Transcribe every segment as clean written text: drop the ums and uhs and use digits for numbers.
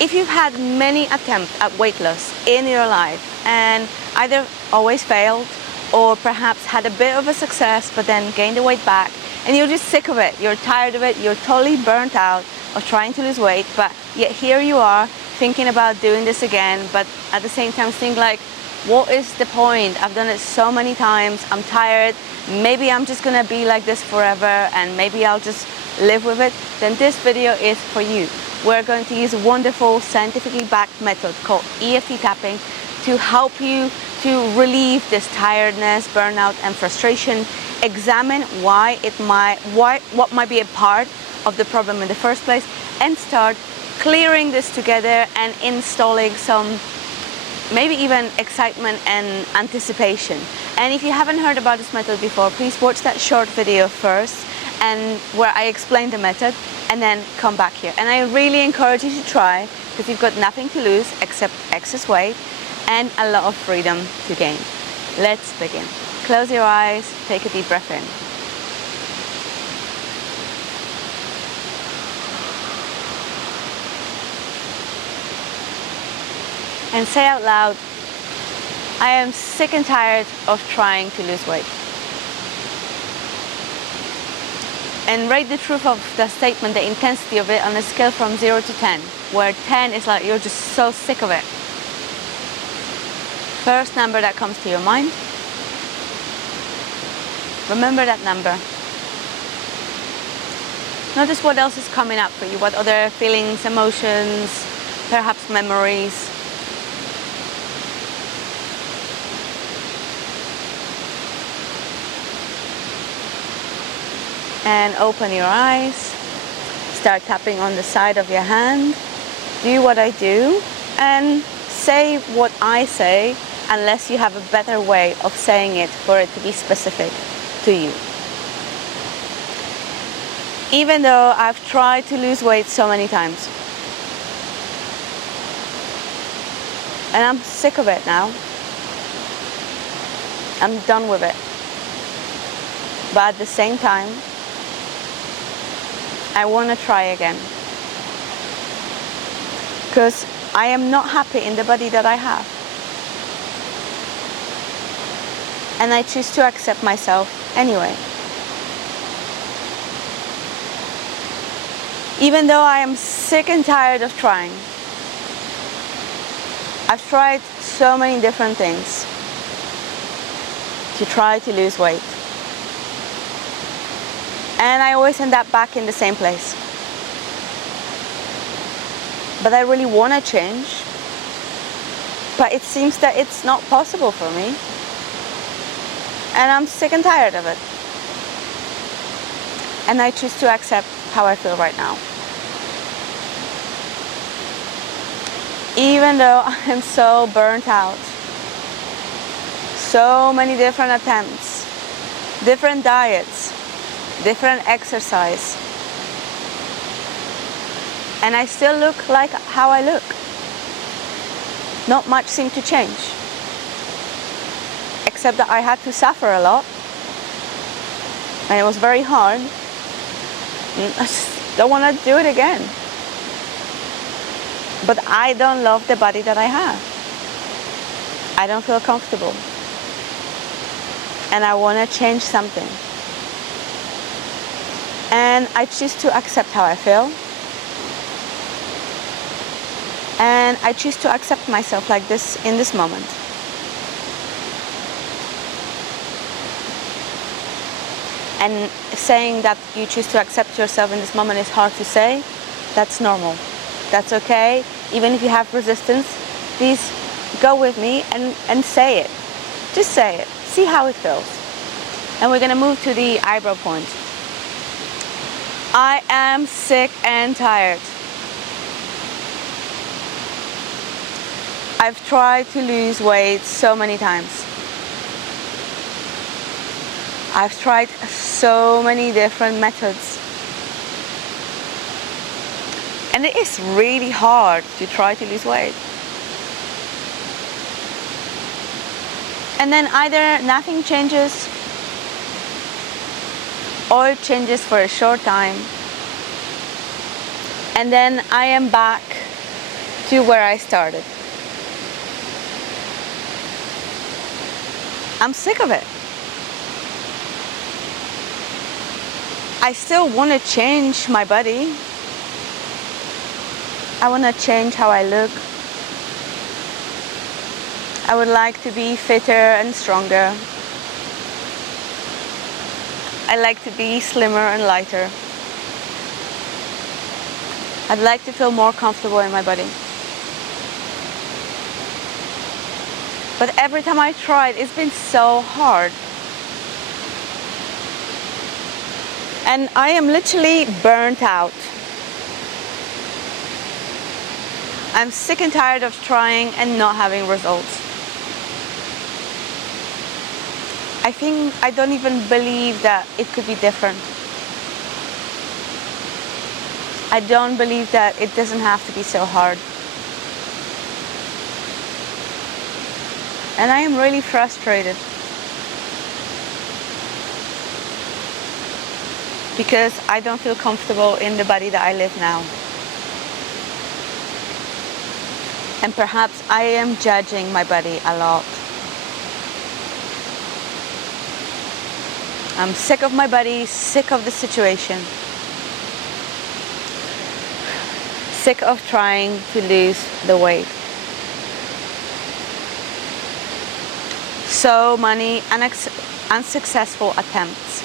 If you've had many attempts at weight loss in your life and either always failed or perhaps had a bit of a success but then gained the weight back and you're just sick of it, you're tired of it, you're totally burnt out of trying to lose weight, but yet here you are thinking about doing this again, but at the same time think like, what is the point? I've done it so many times, I'm tired, maybe I'm just gonna be like this forever and maybe I'll just live with it, then this video is for you. We're going to use a wonderful scientifically backed method called EFT Tapping to help you to relieve this tiredness, burnout and frustration, examine what might be a part of the problem in the first place, and start clearing this together and installing some maybe even excitement and anticipation. And if you haven't heard about this method before, please watch that short video first and where I explain the method, and then come back here. And I really encourage you to try, because you've got nothing to lose except excess weight and a lot of freedom to gain. Let's begin. Close your eyes, take a deep breath in. And say out loud, I am sick and tired of trying to lose weight. And rate the truth of the statement, the intensity of it, on a scale from 0 to 10, where 10 is like you're just so sick of it. First number that comes to your mind, remember that number. Notice what else is coming up for you, what other feelings, emotions, perhaps memories. And open your eyes, start tapping on the side of your hand, do what I do, and say what I say, unless you have a better way of saying it for it to be specific to you. Even though I've tried to lose weight so many times, and I'm sick of it now, I'm done with it, but at the same time, I want to try again, because I am not happy in the body that I have, and I choose to accept myself anyway. Even though I am sick and tired of trying, I've tried so many different things to try to lose weight. And I always end up back in the same place. But I really want to change. But it seems that it's not possible for me. And I'm sick and tired of it. And I choose to accept how I feel right now. Even though I am so burnt out. So many different attempts, different diets, different exercise, and I still look like how I look. Not much seemed to change, except that I had to suffer a lot, and it was very hard. I just don't want to do it again. But I don't love the body that I have. I don't feel comfortable, and I want to change something. And I choose to accept how I feel. And I choose to accept myself like this in this moment. And saying that you choose to accept yourself in this moment is hard to say. That's normal. That's okay. Even if you have resistance, please go with me and say it. Just say it. See how it feels. And we're going to move to the eyebrow point. I am sick and tired. I've tried to lose weight so many times. I've tried so many different methods. And it is really hard to try to lose weight. And then either nothing changes, or it changes for a short time, and then I am back to where I started. I'm sick of it. I still want to change my body. I want to change how I look. I would like to be fitter and stronger. I like to be slimmer and lighter. I'd like to feel more comfortable in my body. But every time I tried, it's been so hard. And I am literally burnt out. I'm sick and tired of trying and not having results. I don't even believe that it could be different. I don't believe that it doesn't have to be so hard. And I am really frustrated. Because I don't feel comfortable in the body that I live now. And perhaps I am judging my body a lot. I'm sick of my body, sick of the situation. Sick of trying to lose the weight. So many unsuccessful attempts.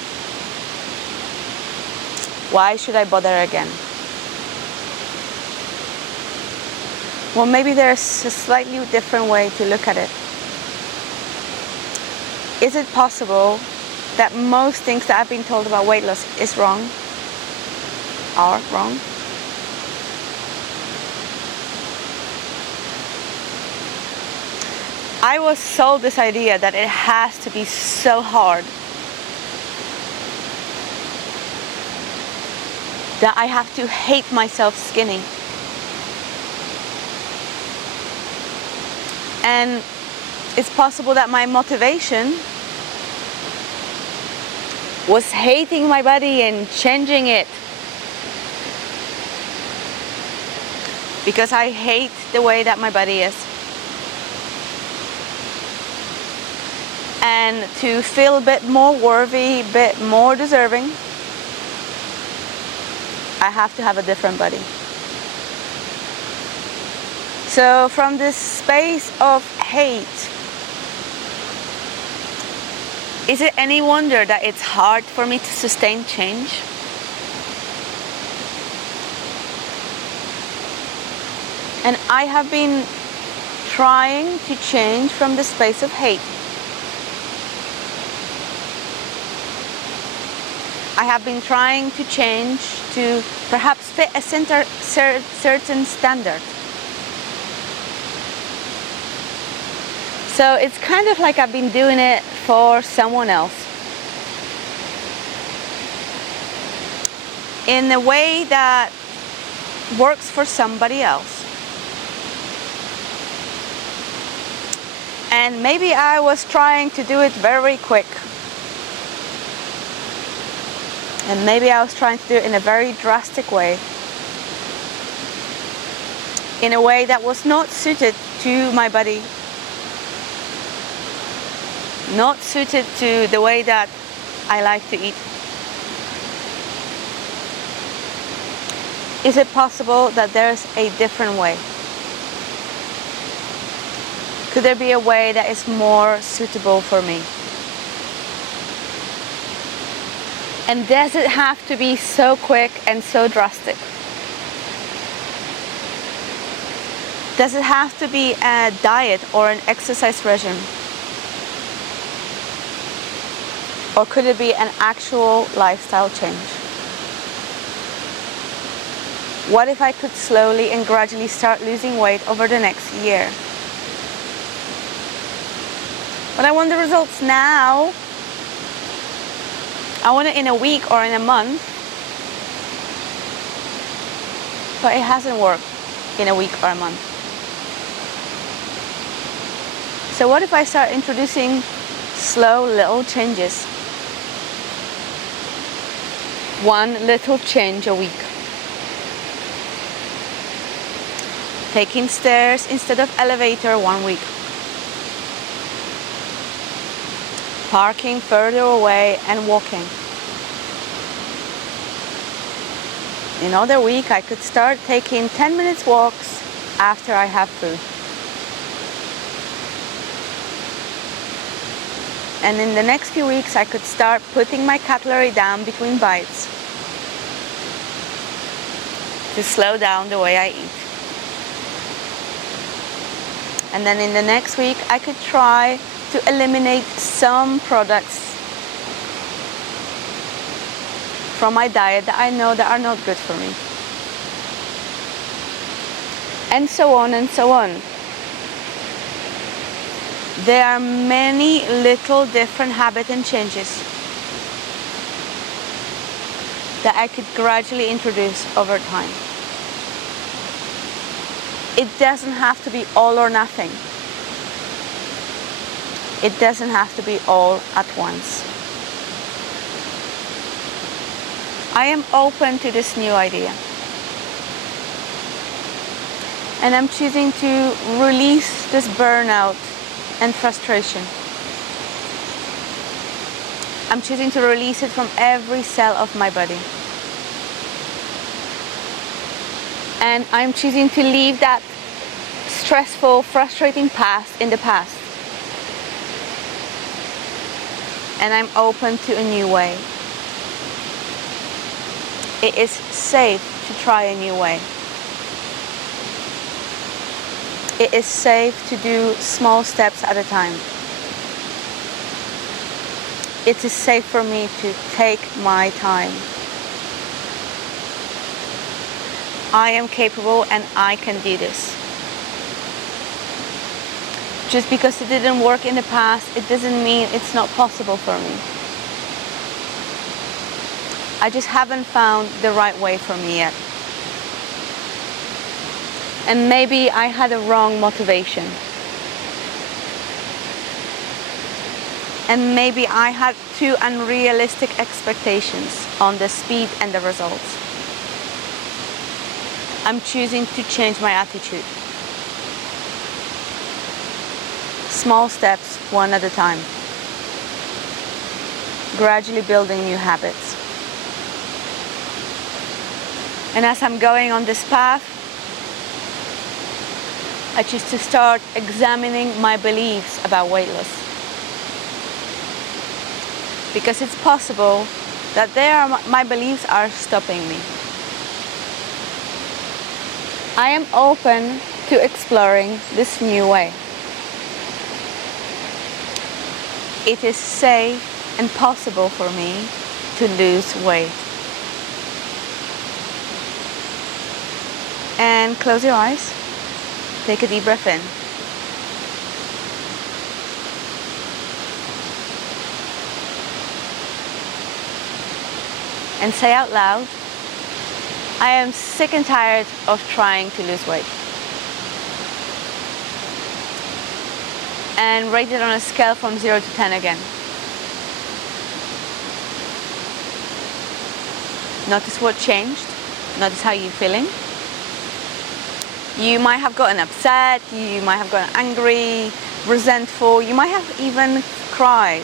Why should I bother again? Well, maybe there's a slightly different way to look at it. Is it possible that most things that I've been told about weight loss are wrong? I was sold this idea that it has to be so hard, that I have to hate myself skinny. And it's possible that my motivation was hating my body and changing it. Because I hate the way that my body is. And to feel a bit more worthy, a bit more deserving, I have to have a different body. So from this space of hate, is it any wonder that it's hard for me to sustain change? And I have been trying to change from the space of hate. I have been trying to change to perhaps fit a certain standard. So it's kind of like I've been doing it for someone else. In a way that works for somebody else. And maybe I was trying to do it very quick. And maybe I was trying to do it in a very drastic way. In a way that was not suited to my body. Not suited to the way that I like to eat. Is it possible that there's a different way? Could there be a way that is more suitable for me? And does it have to be so quick and so drastic? Does it have to be a diet or an exercise regime? Or could it be an actual lifestyle change? What if I could slowly and gradually start losing weight over the next year? But I want the results now. I want it in a week or in a month. But it hasn't worked in a week or a month. So what if I start introducing slow little changes? One little change a week. taking stairs instead of elevator 1 week, parking further away and walking. Another week I could start taking 10 minutes walks after I have food. And in the next few weeks I could start putting my cutlery down between bites to slow down the way I eat. And then in the next week I could try to eliminate some products from my diet that I know that are not good for me. And so on and so on. There are many little different habits and changes that I could gradually introduce over time. It doesn't have to be all or nothing. It doesn't have to be all at once. I am open to this new idea. And I'm choosing to release this burnout and frustration. I'm choosing to release it from every cell of my body. And I'm choosing to leave that stressful, frustrating past in the past. And I'm open to a new way. It is safe to try a new way. It is safe to do small steps at a time. It is safe for me to take my time. I am capable and I can do this. Just because it didn't work in the past, it doesn't mean it's not possible for me. I just haven't found the right way for me yet. And maybe I had a wrong motivation. And maybe I had too unrealistic expectations on the speed and the results. I'm choosing to change my attitude. Small steps, one at a time. Gradually building new habits. And as I'm going on this path, I choose to start examining my beliefs about weight loss. Because it's possible that my beliefs are stopping me. I am open to exploring this new way. It is safe and possible for me to lose weight. And close your eyes. Take a deep breath in. And say out loud, I am sick and tired of trying to lose weight. And rate it on a scale from 0 to 10 again. Notice what changed. Notice how you're feeling. You might have gotten upset, you might have gotten angry, resentful, you might have even cried.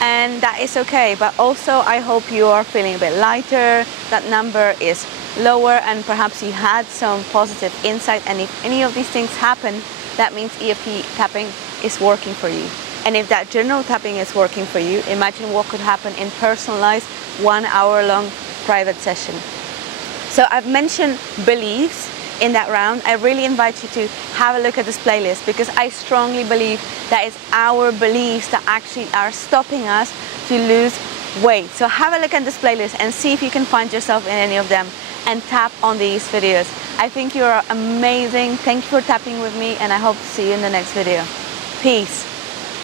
And that is okay, but also I hope you are feeling a bit lighter, that number is lower, and perhaps you had some positive insight. And if any of these things happen, that means EFT tapping is working for you. And if that general tapping is working for you, imagine what could happen in personalized 1 hour long private session. So I've mentioned beliefs in that round. I really invite you to have a look at this playlist, because I strongly believe that it's our beliefs that actually are stopping us to lose weight. So have a look at this playlist and see if you can find yourself in any of them, and tap on these videos. I think you are amazing. Thank you for tapping with me, and I hope to see you in the next video. Peace.